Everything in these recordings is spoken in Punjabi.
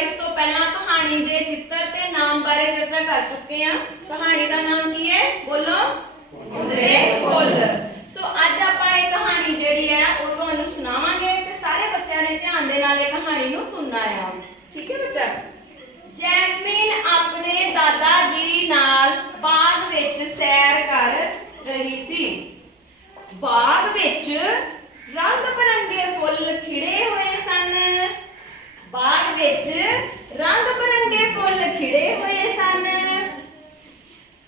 ਇਸ ਤੋਂ ਪਹਿਲਾਂ ਕਹਾਣੀ ਦੇ ਚਿੱਤਰ ਤੇ ਨਾਮ ਬਾਰੇ ਚਰਚਾ ਕਰ ਚੁੱਕੇ ਹਾਂ। ਕਹਾਣੀ ਦਾ ਨਾਮ ਕੀ ਹੈ? ਬੋਲੋ। ਕੁਦਰੇ ਫੁੱਲ। ਸੋ ਅੱਜ ਆਪਾਂ ਇਹ ਕਹਾਣੀ ਜਿਹੜੀ ਹੈ, ਉਹ ਤੁਹਾਨੂੰ ਸੁਣਾਵਾਂਗੇ ਤੇ ਸਾਰੇ ਬੱਚਿਆਂ ਨੇ ਧਿਆਨ ਦੇ ਨਾਲ ਇਹ ਕਹਾਣੀ ਨੂੰ ਸੁਣਨਾ ਆ ਠੀਕ ਹੈ ਬੱਚਾ? ਜੈਸਮੀਨ ਆਪਣੇ ਦਾਦਾ ਜੀ ਨਾਲ ਬਾਗ ਵਿੱਚ ਸੈਰ ਕਰ ਰਹੀ ਸੀ। ਬਾਗ ਵਿੱਚ ਰੰਗ ਬਰੰਗੇ ਫੁੱਲ ਖਿੜੇ ਹੋਏ ਸਨ। ਬਾਗ ਵਿੱਚ ਰੰਗ ਬਰੰਗੇ ਫੁੱਲ ਖਿੜੇ ਹੋਏ ਸਨ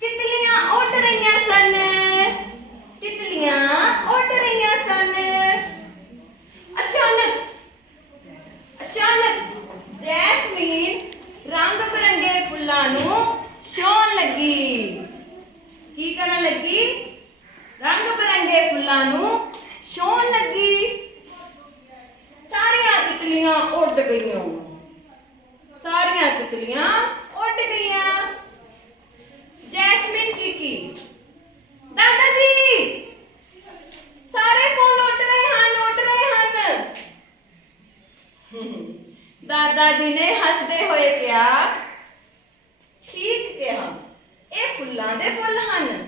ਤਿਤਲੀਆਂ ਉੱਡ ਰਹੀਆਂ ਸਨ ਤਿਤਲੀਆਂ ਉੱਡ ਰਹੀਆਂ ਸਨ ਅਚਾਨਕ ਅਚਾਨਕ ਜੈਸਮੀਨ ਰੰਗ ਬਰੰਗੇ ਫੁੱਲਾਂ ਨੂੰ ਛੋਹਣ ਲੱਗੀ ਕੀ ਕਰਨ ਲੱਗੀ ਰੰਗ ਬਰੰਗੇ ਫੁੱਲਾਂ ਨੂੰ ਛੋਣ ਲੱਗੀ ਸਾਰੀਆਂ ਤਿਤਲੀਆਂ ਉੱਡ ਗਈਆਂ ਸਾਰੀਆਂ ਤਿਤਲੀਆਂ ਉੱਡ ਗਈਆਂ ਜੈਸਮਿਨ ਚੀਕੀ ਦਾਦਾ ਜੀ ਸਾਰੇ ਫੁੱਲ ਉੱਡ ਰਹੇ ਹਨ ਉੱਡ ਰਹੇ ਹਨ ਦਾਦਾ ਜੀ ਨੇ ਹੱਸਦੇ ਹੋਏ ਕਿਹਾ ਠੀਕ ਕਿਹਾ ਇਹ ਫੁੱਲਾਂ ਦੇ ਫੁੱਲ ਹਨ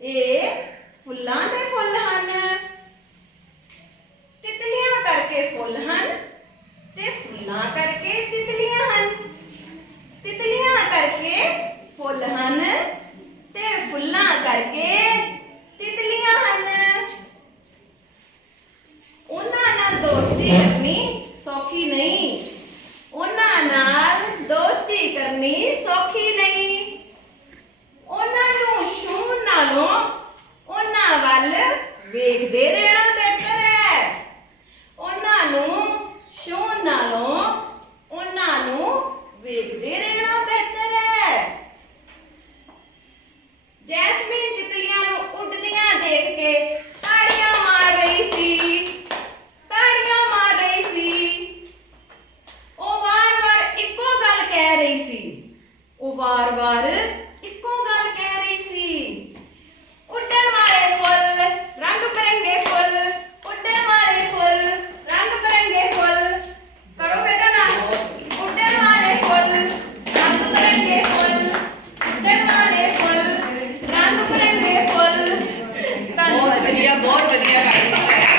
ਇਹ ਫੁੱਲਾਂ ਦੇ ਫੁੱਲ ਹਨ। ਤਿਤਲੀਆਂ ਕਰਕੇ ਫੁੱਲ ਹਨ ਤੇ ਫੁੱਲਾਂ ਕਰਕੇ ਤਿਤਲੀਆਂ ਹਨ। ਤਿਤਲੀਆਂ ਕਰਕੇ ਫੁੱਲ ਹਨ ਤੇ ਫੁੱਲਾਂ ਕਰਕੇ ਤਿਤਲੀਆਂ ਹਨ। ਉਹਨਾਂ ਨਾਲ ਦੋਸਤੀ ਕਰਨੀ ਜੈਸਮੀਨ ਤਿਤਲੀਆਂ ਨੂੰ ਉੱਡਦੀਆਂ ਦੇਖ ਕੇ ਤਾੜੀਆਂ ਮਾਰ ਰਹੀ ਸੀ। ਤਾੜੀਆਂ ਮਾਰ ਰਹੀ ਸੀ। ਉਹ ਵਾਰ-ਵਾਰ ਇੱਕੋ ਗੱਲ ਕਹਿ ਰਹੀ ਸੀ। ਉਹ ਵਾਰ-ਵਾਰ